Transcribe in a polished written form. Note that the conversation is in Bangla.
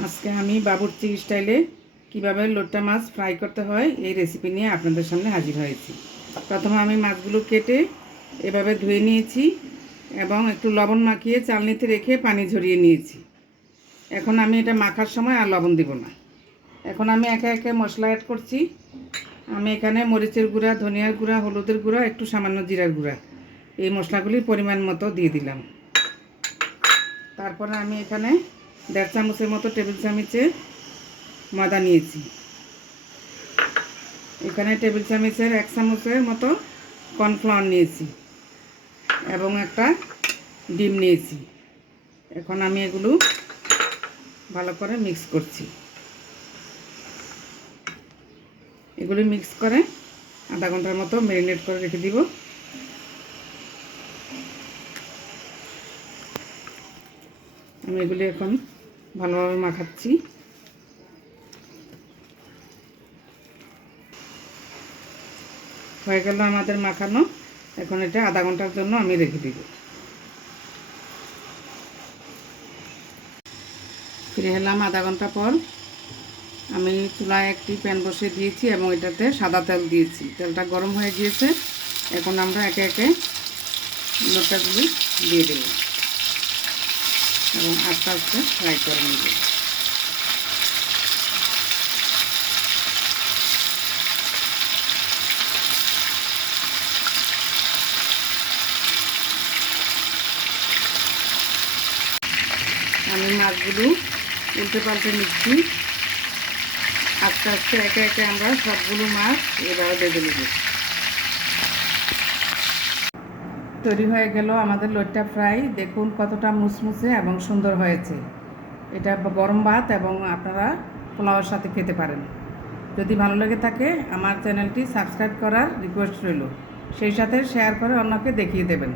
আজকে আমি বাবুর্চি স্টাইলে কিভাবে লোট্টা মাছ ফ্রাই করতে হয় এই রেসিপি নিয়ে আপনাদের সামনে হাজির হয়েছি। প্রথমে আমি মাছগুলো কেটে এভাবে ধুয়ে নিয়েছি এবং একটু লবণ মাখিয়ে চালনিতে রেখে পানি ঝরিয়ে নিয়েছি। এখন আমি এটা মাখার সময় আর লবণ দিব না। এখন আমি একে একে মশলা অ্যাড করছি। আমি এখানে মরিচের গুঁড়া, ধনিয়ার গুঁড়া, হলুদের গুঁড়া, একটু সামান্য জিরার গুঁড়া, এই মশলাগুলি পরিমাণ মতো দিয়ে দিলাম। তারপরে আমি এখানে 1.5 চামচের মতো টেবিল চামচে ময়দা নিয়েছি। এখানে টেবিল চামচের 1 চামচের মতো কর্নফ্লাওয়ার নিয়েছি এবং একটা ডিম নিয়েছি। এখন আমি এগুলো ভালো করে মিক্স করছি। এগুলি মিক্স করে আধা ঘন্টার মতো ম্যারিনেট করে রেখে দিব। আমি এগুলি এখন ভালোভাবে মাখাচ্ছি। হয়ে গেল আমাদের মাখানো। এখন এটা আধা ঘন্টার জন্য আমি রেখে দিব। ফিরে এলাম আধা ঘন্টা পর। আমি চুলায় একটি প্যান বসিয়ে দিয়েছি এবং এটাতে সাদা তেল দিয়েছি। তেলটা গরম হয়ে গিয়েছে। এখন আমরা একে একে লোট্টাগুলি দিয়ে দেব এবং আস্তে আস্তে ফ্রাই করে নেব। আমি মাছগুলো উল্টে পাল্টে নিচ্ছি। আস্তে আস্তে একে একে আমরা সবগুলো মাছ এভাবে বেঁধে নেব। তৈরি হয়ে গেল আমাদের লোট্টা ফ্রাই। দেখুন কতটা মুসমুসে এবং সুন্দর হয়েছে। এটা গরম ভাত এবং আপনারা পোলাওয়ের সাথে খেতে পারেন। যদি ভালো লেগে থাকে আমার চ্যানেলটি সাবস্ক্রাইব করার রিকোয়েস্ট রইল। সেই সাথে শেয়ার করে অন্যকে দেখিয়ে দেবেন।